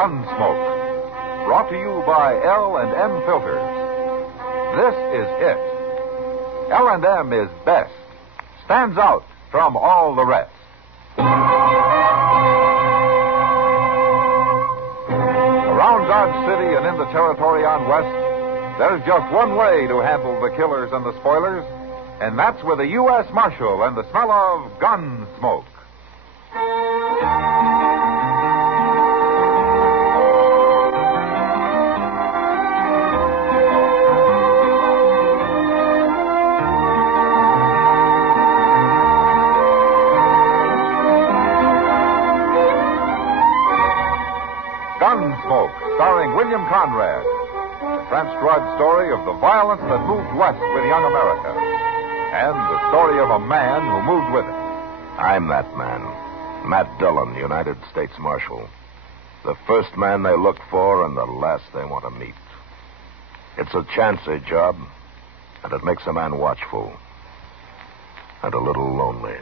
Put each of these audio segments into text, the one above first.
Gunsmoke, brought to you by L&M Filters. This is it. L&M is best, stands out from all the rest. Around Dodge City and in the territory on West, there's just one way to handle the killers and the spoilers, and that's with a U.S. Marshal and the smell of Gunsmoke. Gunsmoke, starring William Conrad. The French drug story of the violence that moved west with young America. And the story of a man who moved with it. I'm that man. Matt Dillon, United States Marshal. The first man they look for and the last they want to meet. It's a chancy job, and it makes a man watchful. And a little lonely.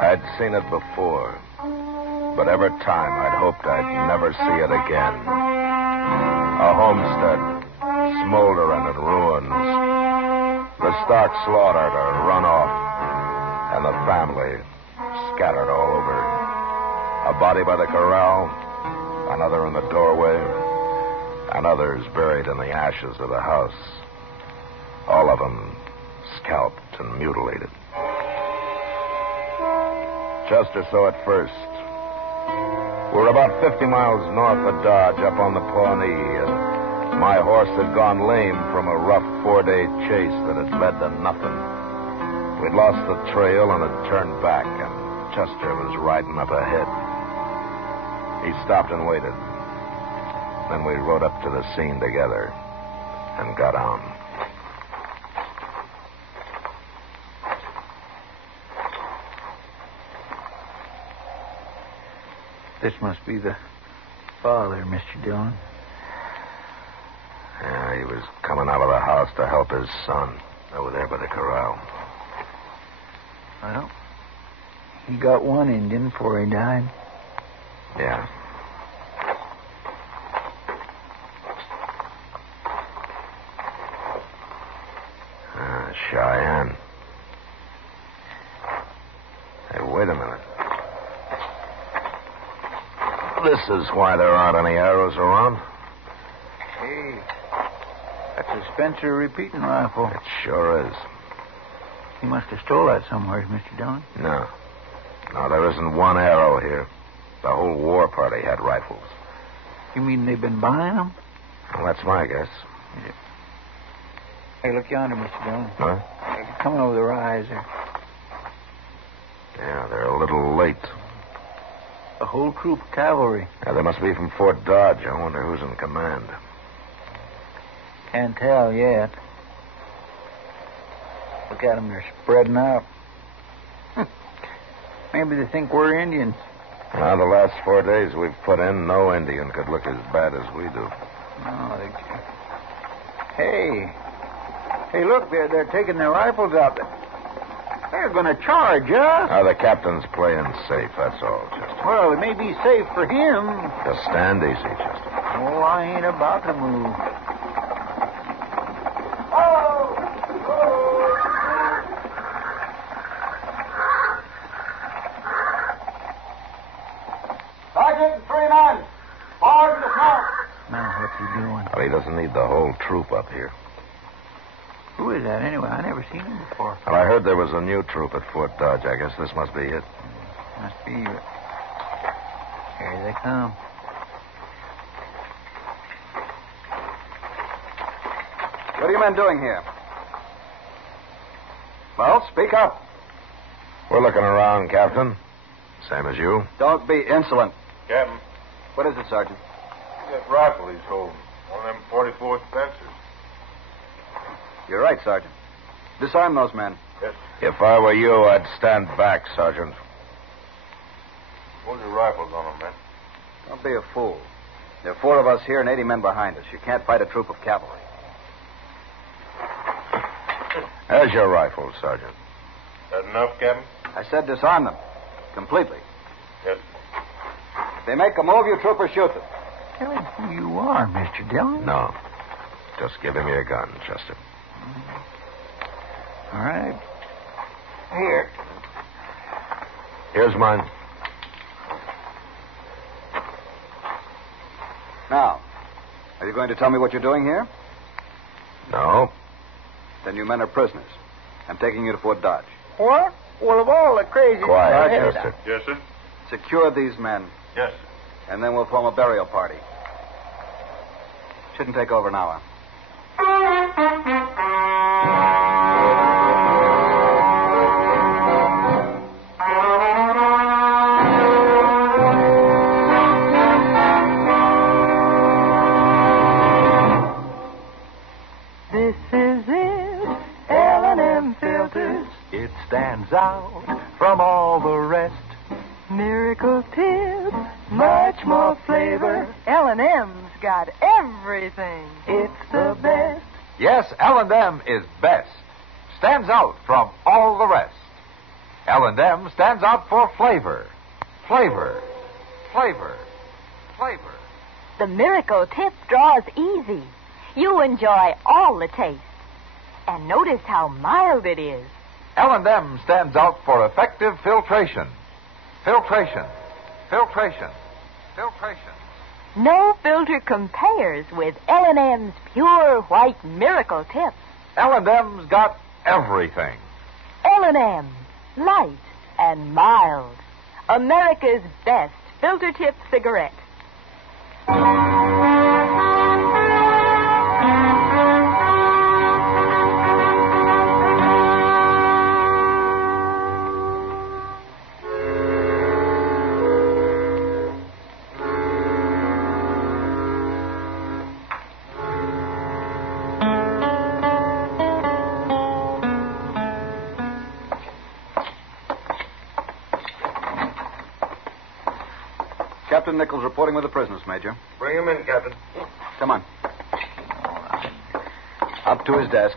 I'd seen it before, but every time I'd hoped I'd never see it again. A homestead, smoldering in ruins, the stock slaughtered or run off, and the family scattered all over. A body by the corral, another in the doorway, and others buried in the ashes of the house. All of them scalped and mutilated. Just or so at first. We're about 50 miles north of Dodge, up on the Pawnee, and my horse had gone lame from a rough 4-day chase that had led to nothing. We'd lost the trail and had turned back, and Chester was riding up ahead. He stopped and waited. Then we rode up to the scene together and got on. This must be the father, Mr. Dillon. Yeah, he was coming out of the house to help his son over there by the corral. Well, he got one Indian before he died. Yeah. Cheyenne. Hey, wait a minute. This is why there aren't any arrows around. Hey, that's a Spencer repeating rifle. It sure is. He must have stole that somewhere, Mr. Dillon. No, there isn't one arrow here. The whole war party had rifles. You mean they've been buying them? Well, that's my guess. Hey, look yonder, Mr. Dillon. Huh? They're coming over the rise there. Yeah, they're a little late. A whole troop of cavalry. Yeah, they must be from Fort Dodge. I wonder who's in command. Can't tell yet. Look at them, they're spreading out. Maybe they think we're Indians. Now, the last 4 days we've put in, no Indian could look as bad as we do. No, they... Hey, look, they're taking their rifles out. They're going to charge us. Now, the captain's playing safe, that's all, Chester. Well, it may be safe for him. Just stand easy, Chester. Oh, I ain't about to move. Sergeant, 3 men. Forward to the front. Now, what's he doing? Well, he doesn't need the whole troop up here. Who is that, anyway? I never seen him before. Well, I heard there was a new troop at Fort Dodge. I guess this must be it. Must be. Here they come. What are you men doing here? Well, speak up. We're looking around, Captain. Same as you. Don't be insolent. Captain, What is it, Sergeant? that rifle he's holding. One of them 44 Spencers. You're right, Sergeant. Disarm those men. Yes. If I were you, I'd stand back, Sergeant. Hold your rifles on them, men. Don't be a fool. There are 4 of us here and 80 men behind us. You can't fight a troop of cavalry. There's your rifle, Sergeant. That enough, Captain? I said disarm them. Completely. Yes. If they make a move, you troopers shoot them. Tell him who you are, Mr. Dillon. No. Just give him your gun, Chester. All right. Here. Here's mine. Now, are you going to tell me what you're doing here? No. Then you men are prisoners. I'm taking you to Fort Dodge. What? Well, of all the crazy... Quiet, Chester. Yes, sir. Secure these men, Yes, sir. and then we'll form a burial party. Shouldn't take over an hour. This is it, L&M filters. It stands out from all the rest. Miracle tip, much more flavor. L&M's got everything. It's the best. Yes, L&M is best. Stands out from all the rest. L&M stands out for flavor. Flavor. Flavor. Flavor. The Miracle Tip draws easy. You enjoy all the taste. And notice how mild it is. L&M stands out for effective filtration. Filtration. Filtration. Filtration. No filter compares with L&M's pure white Miracle Tip. L&M's got everything. L&M, light and mild. America's best filter tip cigarette. Captain Nichols reporting with the prisoners, Major. Bring him in, Captain. Come on. Up to his desk.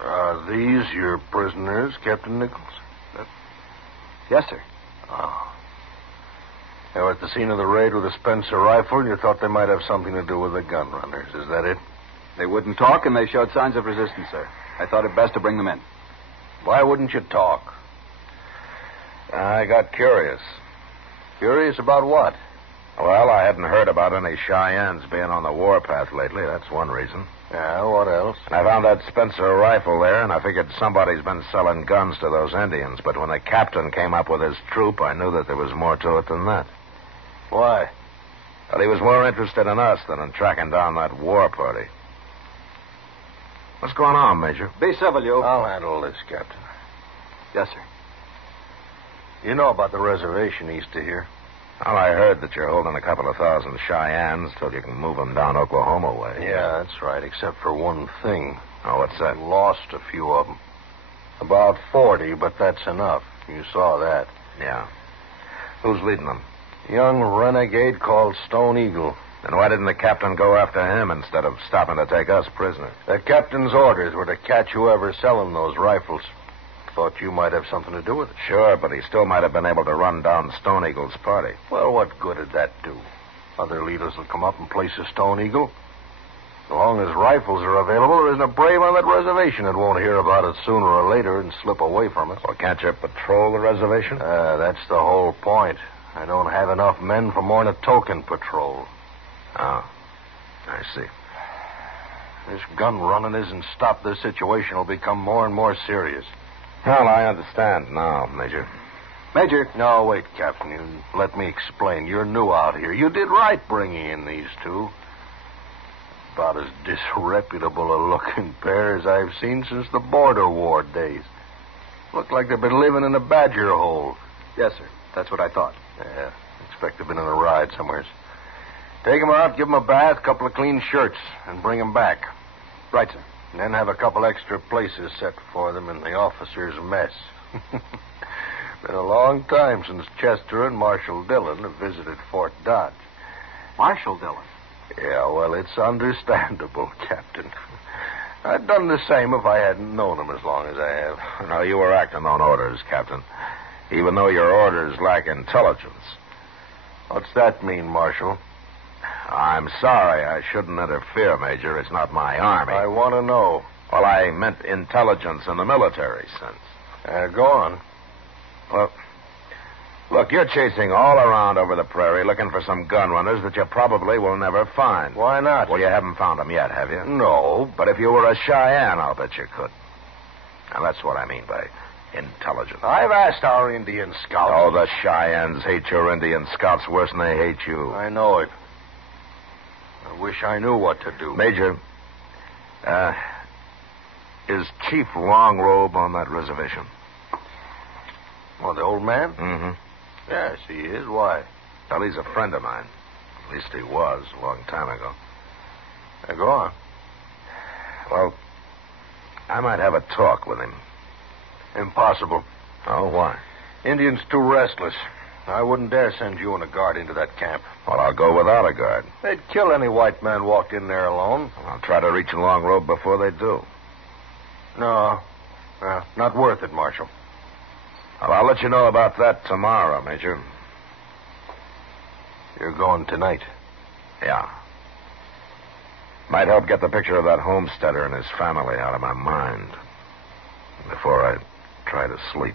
Are these your prisoners, Captain Nichols? Yes, sir. Oh. They were at the scene of the raid with a Spencer rifle, and you thought they might have something to do with the gun runners. Is that it? They wouldn't talk, and they showed signs of resistance, sir. I thought it best to bring them in. Why wouldn't you talk? I got curious. Curious about what? Well, I hadn't heard about any Cheyennes being on the warpath lately. That's one reason. Yeah, what else? I found that Spencer rifle there, and I figured somebody's been selling guns to those Indians. But when the captain came up with his troop, I knew that there was more to it than that. Why? Well, he was more interested in us than in tracking down that war party. What's going on, Major? Be civil, you. I'll handle this, Captain. Yes, sir. You know about the reservation east of here? Well, I heard that you're holding a couple of thousand Cheyennes till you can move them down Oklahoma way. Yeah, that's right, except for one thing. Oh, what's that? Lost a few of them. About 40, but that's enough. You saw that. Yeah. Who's leading them? Young renegade called Stone Eagle. Then why didn't the captain go after him instead of stopping to take us prisoners? The captain's orders were to catch whoever's selling those rifles. Thought you might have something to do with it. Sure, but he still might have been able to run down Stone Eagle's party. Well, what good did that do? Other leaders will come up in place of Stone Eagle. So long as rifles are available, there isn't a brave on that reservation that won't hear about it sooner or later and slip away from us. Well, can't you patrol the reservation? That's the whole point. I don't have enough men for more than a token patrol. Oh, I see. This gun running isn't stopped, this situation will become more and more serious. Well, I understand now, Major. Major? No, wait, Captain. You let me explain. You're new out here. You did right bringing in these two. About as disreputable a looking pair as I've seen since the border war days. Look like they've been living in a badger hole. Yes, sir. That's what I thought. Yeah, expect they've been on a ride somewheres. Take them out, give them a bath, couple of clean shirts, and bring them back. Right, sir. And then have a couple extra places set for them in the officers' mess. Been a long time since Chester and Marshal Dillon have visited Fort Dodge. Marshal Dillon? Yeah, well, it's understandable, Captain. I'd done the same if I hadn't known him as long as I have. No, you were acting on orders, Captain. Even though your orders lack intelligence. What's that mean, Marshal? I'm sorry. I shouldn't interfere, Major. It's not my army. I want to know. Well, I meant intelligence in the military sense. Go on. Well, look, you're chasing all around over the prairie looking for some gun runners that you probably will never find. Why not? Well, you haven't found them yet, have you? No. But if you were a Cheyenne, I'll bet you could. And that's what I mean by intelligence. I've asked our Indian scouts. Oh, the Cheyennes hate your Indian scouts worse than they hate you. I know it. I wish I knew what to do. Major, is Chief Longrobe on that reservation? Oh, the old man? Mm-hmm. Yes, he is. Why? Well, he's a friend of mine. At least he was a long time ago. Go on. Well, I might have a talk with him. Impossible. Oh, why? Indians too restless. I wouldn't dare send you and a guard into that camp. Well, I'll go without a guard. They'd kill any white man walked in there alone. I'll try to reach Longrobe before they do. No. Not worth it, Marshal. Well, I'll let you know about that tomorrow, Major. You're going tonight. Yeah. Might help get the picture of that homesteader and his family out of my mind before I try to sleep.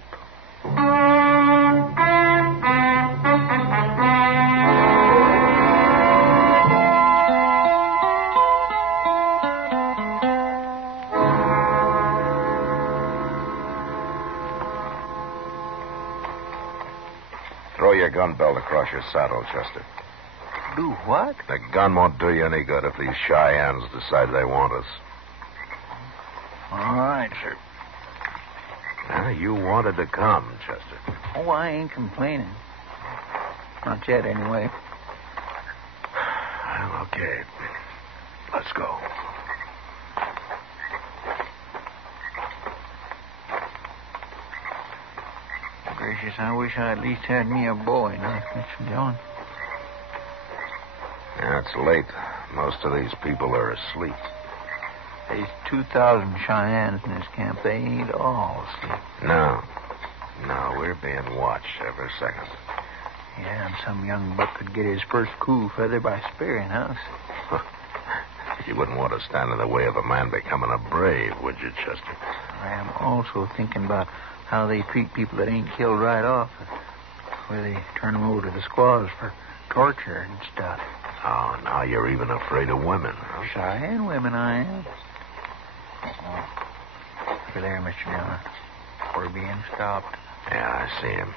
Throw your gun belt across your saddle, Chester. Do what? The gun won't do you any good if these Cheyennes decide they want us. All right, sir. You wanted to come, Chester. Oh, I ain't complaining. Not yet, anyway. Well, okay. Let's go. Gracious, I wish I at least had me a boy now, Mr. Dillon. Yeah, it's late. Most of these people are asleep. There's 2,000 Cheyennes in this camp. They ain't all asleep. No, we're being watched every second. Yeah, and some young buck could get his first cool feather by sparing us. You wouldn't want to stand in the way of a man becoming a brave, would you, Chester? I am also thinking about how they treat people that ain't killed right off, where they turn them over to the squaws for torture and stuff. Oh, now you're even afraid of women, huh? Cheyenne women, I am. Over there, Mr. Dillon. We're being stopped. Yeah, I see him.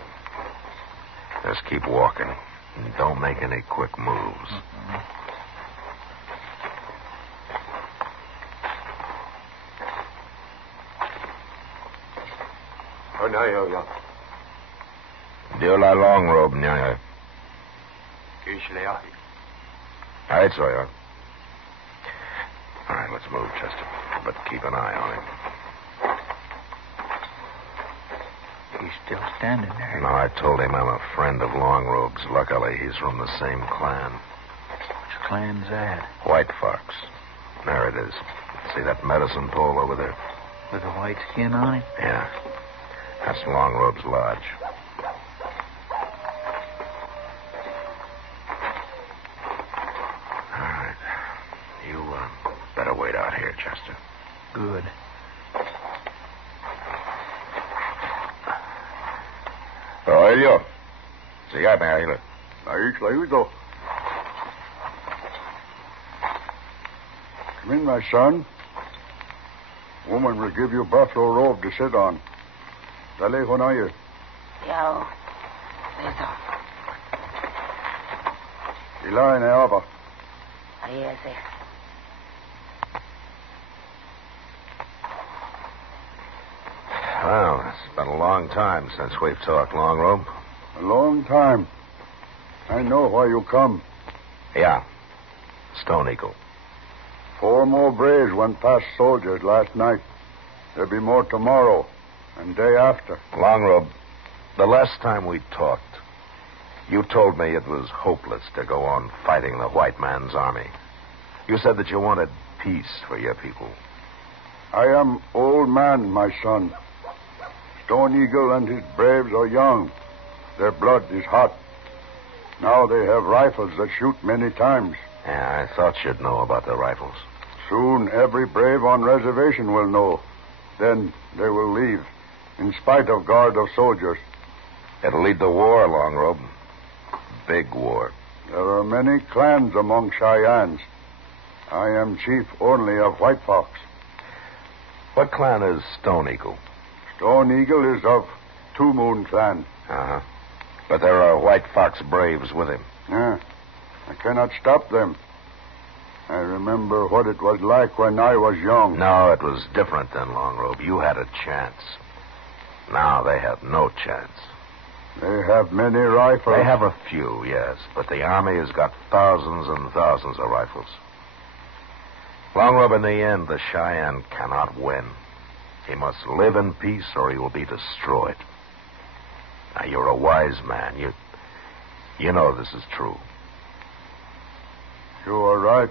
Just keep walking. And don't make any quick moves. Dio la Longrobe, Nyaya. All right, Sawyer. All right, let's move, Chester. But keep an eye on him. He's still standing there. No, I told him I'm a friend of Longrobe's. Luckily, he's from the same clan. Which clan's that? White Fox. There it is. See that medicine pole over there? With a white skin on it? Yeah. That's Longrobe's lodge. All right. You better wait out here, Chester. Good. Elio. Sígame, Águila. Ahí, Clayudo. Come in, my son. Woman will give you buffalo robe to sit on. Dale con oye. Yo. Eso. Ila en Ava. Ahí ese. Well, it's been a long time since we've talked, Longrobe. A long time. I know why you come. Yeah. Stone Eagle. 4 more braves went past soldiers last night. There'll be more tomorrow and day after. Longrobe, the last time we talked, you told me it was hopeless to go on fighting the white man's army. You said that you wanted peace for your people. I am old man, my son. Stone Eagle and his braves are young. Their blood is hot. Now they have rifles that shoot many times. Yeah, I thought you'd know about the rifles. Soon every brave on reservation will know. Then they will leave, in spite of guard of soldiers. It'll lead to war, Longrobe. Big war. There are many clans among Cheyennes. I am chief only of White Fox. What clan is Stone Eagle? Stone Eagle is of Two Moon clan. Uh-huh. But there are White Fox braves with him. Yeah. I cannot stop them. I remember what it was like when I was young. No, it was different then, Longrobe. You had a chance. Now they have no chance. They have many rifles. They have a few, yes, but the army has got thousands and thousands of rifles. Longrobe, in the end, the Cheyenne cannot win. He must live in peace or he will be destroyed. Now, you're a wise man. You know this is true. You are right.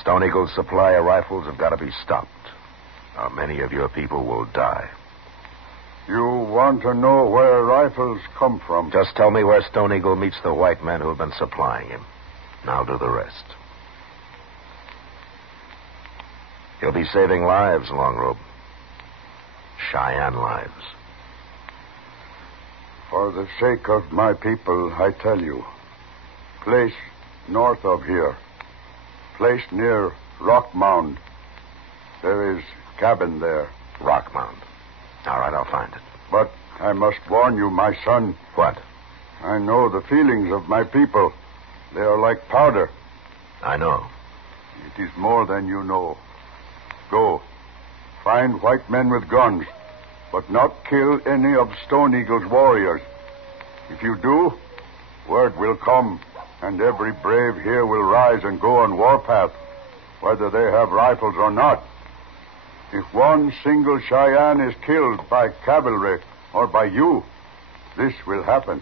Stone Eagle's supply of rifles have got to be stopped, or many of your people will die. You want to know where rifles come from? Just tell me where Stone Eagle meets the white men who have been supplying him. And I'll do the rest. You'll be saving lives, Longrobe. Cheyenne lives. For the sake of my people, I tell you. Place north of here. Place near Rock Mound. There is cabin there. Rock Mound. All right, I'll find it. But I must warn you, my son. What? I know the feelings of my people. They are like powder. I know. It is more than you know. Go. Find white men with guns, but not kill any of Stone Eagle's warriors. If you do, word will come, and every brave here will rise and go on warpath, whether they have rifles or not. If one single Cheyenne is killed by cavalry or by you, this will happen.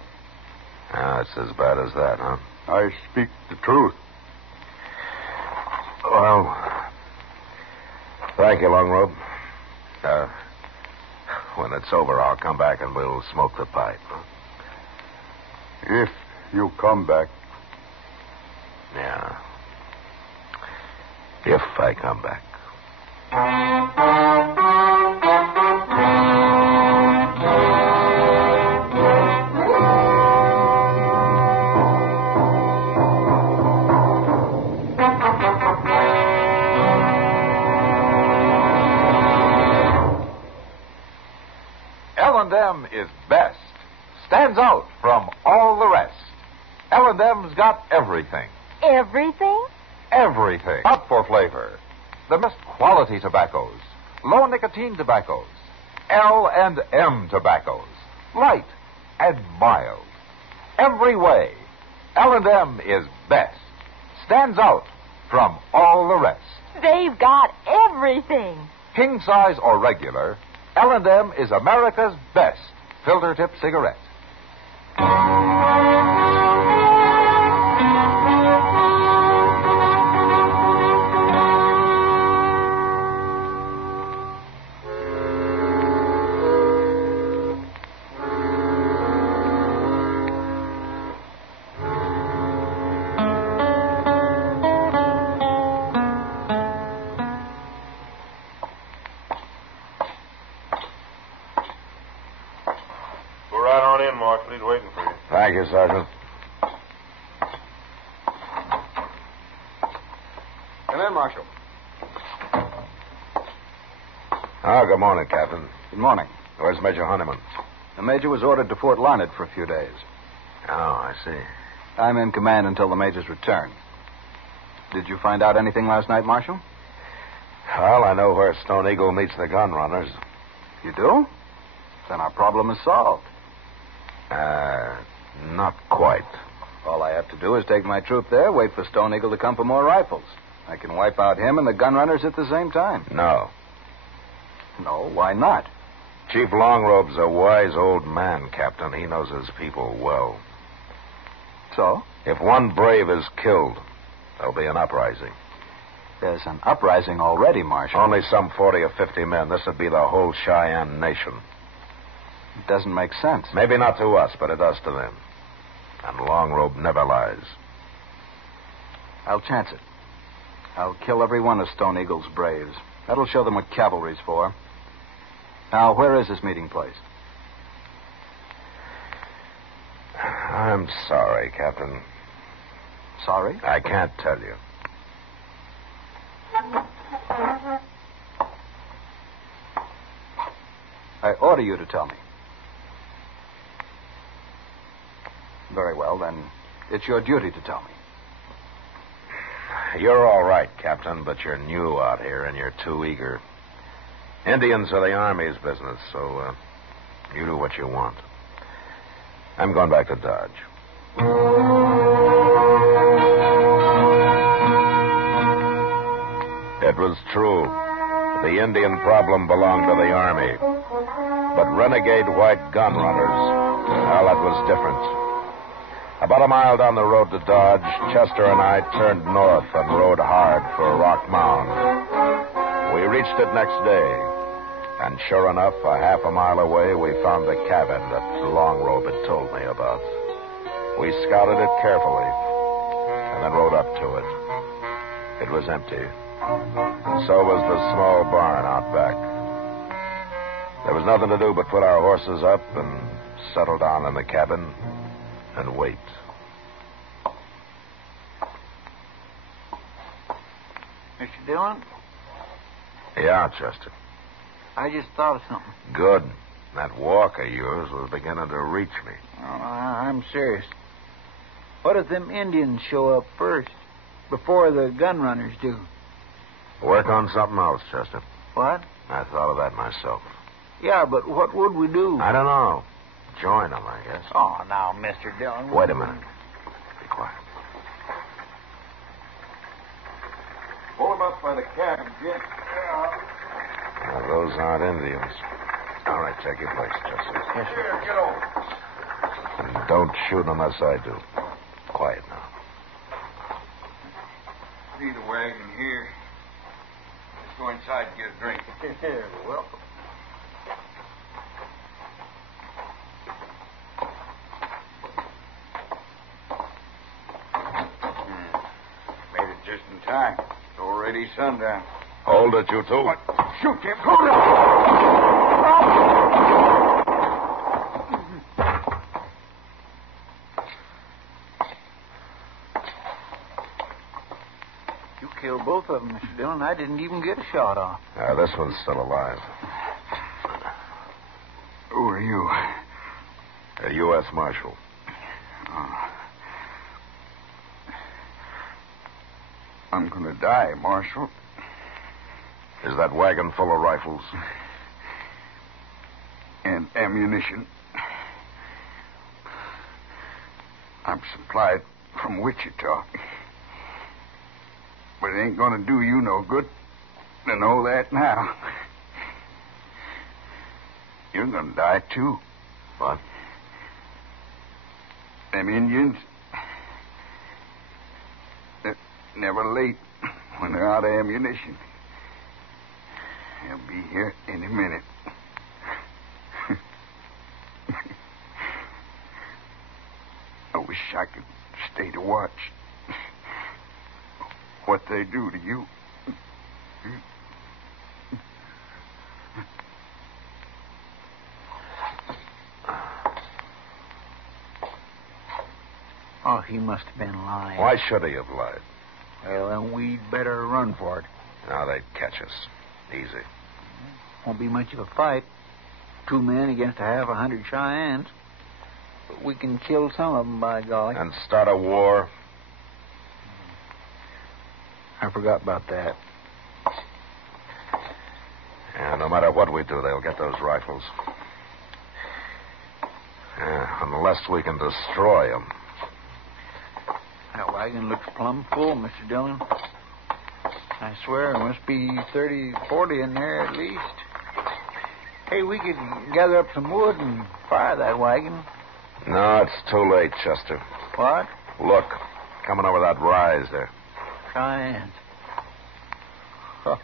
Ah, it's as bad as that, huh? I speak the truth. Well, thank you, Longrobe. When it's over, I'll come back and we'll smoke the pipe. If you come back. Yeah. If I come back. L&M is best. Stands out from all the rest. L&M's got everything. Everything? Everything. Up for flavor. The best quality tobaccos. Low nicotine tobaccos. L&M tobaccos. Light and mild. Every way. L&M is best. Stands out from all the rest. They've got everything. King size or regular, L&M is America's best filter tip cigarette. Marshal. He's waiting for you. Thank you, Sergeant. Come in, Marshal. Oh, good morning, Captain. Good morning. Where's Major Honeyman? The Major was ordered to Fort Larned for a few days. Oh, I see. I'm in command until the Major's return. Did you find out anything last night, Marshal? Well, I know where Stone Eagle meets the gun runners. You do? Then our problem is solved. Not quite. All I have to do is take my troop there, wait for Stone Eagle to come for more rifles. I can wipe out him and the gun runners at the same time. No. No, why not? Chief Longrobe's a wise old man, Captain. He knows his people well. So? If one brave is killed, there'll be an uprising. There's an uprising already, Marshal. Only some 40 or 50 men. This would be the whole Cheyenne nation. It doesn't make sense. Maybe not to us, but it does to them. And Longrobe never lies. I'll chance it. I'll kill every one of Stone Eagle's braves. That'll show them what cavalry's for. Now, where is this meeting place? I'm sorry, Captain. Sorry? I can't tell you. I order you to tell me. Very well, then it's your duty to tell me. You're all right, Captain, but you're new out here and you're too eager. Indians are the Army's business, so you do what you want. I'm going back to Dodge. It was true. The Indian problem belonged to the Army. But renegade white gun runners, well, that was different. About a mile down the road to Dodge, Chester and I turned north and rode hard for Rock Mound. We reached it next day, and sure enough, a half a mile away, we found the cabin that Longrobe had told me about. We scouted it carefully, and then rode up to it. It was empty, and so was the small barn out back. There was nothing to do but put our horses up and settle down in the cabin and wait. Mr. Dillon? Yeah, Chester. I just thought of something. Good. That walk of yours was beginning to reach me. Oh, I'm serious. What if them Indians show up first, before the gun runners do? Work on something else, Chester. What? I thought of that myself. Yeah, but what would we do? I don't know. Join them, I guess. Oh, now, Mr. Dillon. Wait a minute. Be quiet. Pull him up by the cabin, Jim. Now, those aren't Indians. All right, take your place, Chester. Yes, sir. Here, get over. And don't shoot unless I do. Quiet now. See the wagon here. Let's go inside and get a drink. You're welcome. Made it just in time. It's already sundown. Hold it, you two. What? Shoot him. Hold it. You killed both of them, Mr. Dillon. I didn't even get a shot off. This one's still alive. Who are you? A U.S. Marshal. I'm going to die, Marshal. Is that wagon full of rifles? And ammunition. I'm supplied from Wichita. But it ain't going to do you no good to know that now. You're going to die, too. What? Them Indians, they're never late when they're out of ammunition. They'll be here any minute. I wish I could stay to watch what they do to you. Oh, he must have been lying. Why should he have lied? Well, then we'd better run for it. Now they'd catch us. Easy. Won't be much of a fight. 2 men against a half 100 Cheyennes. But we can kill some of them, by golly. And start a war? I forgot about that. Yeah, no matter what we do, they'll get those rifles. Yeah, unless we can destroy them. That wagon looks plumb full, Mr. Dillon. I swear there must be 30, 40 in there at least. Hey, we could gather up some wood and fire that wagon. No, it's too late, Chester. What? Look, coming over that rise there. Cheyennes. Huh.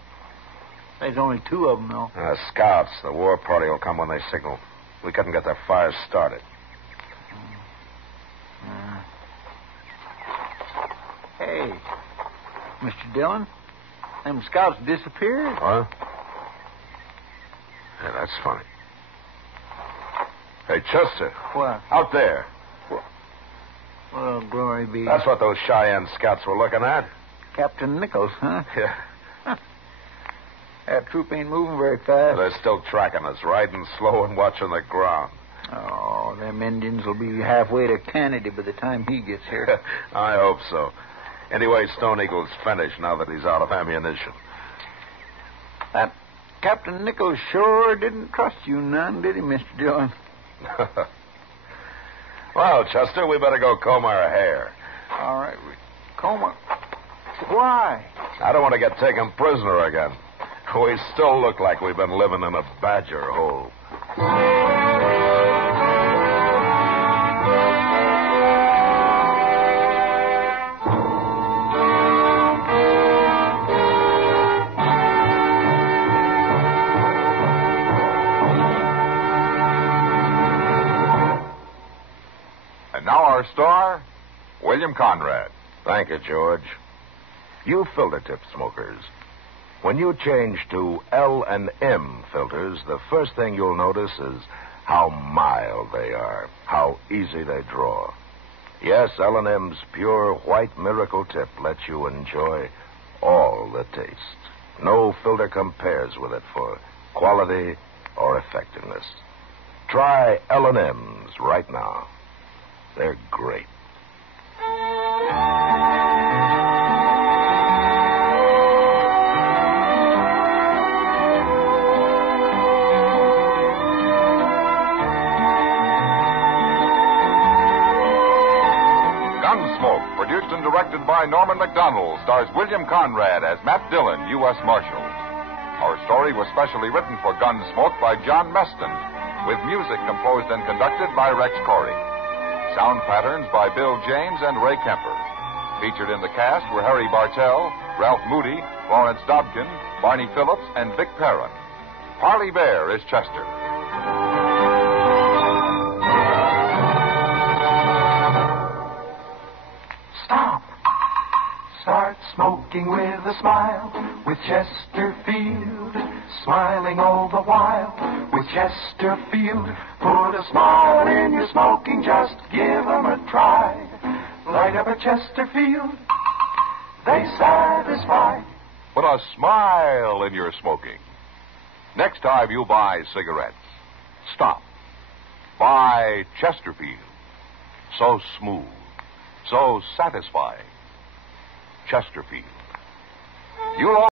There's only 2 of them, though. Scouts. The war party will come when they signal. We couldn't get their fires started. Hey, Mr. Dillon, them scouts disappeared. Huh? Yeah, that's funny. Hey, Chester. What? Out there. Well, glory be. That's what those Cheyenne scouts were looking at. Captain Nichols, huh? Yeah. That troop ain't moving very fast. They're still tracking us, riding slow and watching the ground. Oh, them Indians will be halfway to Canada by the time he gets here. I hope so. Anyway, Stone Eagle's finished now that he's out of ammunition. That Captain Nichols sure didn't trust you none, did he, Mr. Dillon? Well, Chester, we better go comb our hair. All right, comb it. Why? I don't want to get taken prisoner again. We still look like we've been living in a badger hole. And now our star, William Conrad. Thank you, George. You filter tip smokers. When you change to L&M filters, the first thing you'll notice is how mild they are, how easy they draw. Yes, L&M's pure white miracle tip lets you enjoy all the taste. No filter compares with it for quality or effectiveness. Try L&M's right now. They're great. Gunsmoke, produced and directed by Norman Macdonnell, stars William Conrad as Matt Dillon, U.S. Marshal. Our story was specially written for Gunsmoke by John Meston, with music composed and conducted by Rex Corey. Sound patterns by Bill James and Ray Kemper. Featured in the cast were Harry Bartell, Ralph Moody, Lawrence Dobkin, Barney Phillips, and Vic Perrin. Parley Bear is Chester. Stop. Start smoking with a smile with Chesterfield. Smiling all the while with Chesterfield. Put a smile in your smoking, just give 'em a try. Light up a Chesterfield, they satisfy. Put a smile in your smoking. Next time you buy cigarettes, stop. Buy Chesterfield. So smooth, so satisfying. Chesterfield. You'll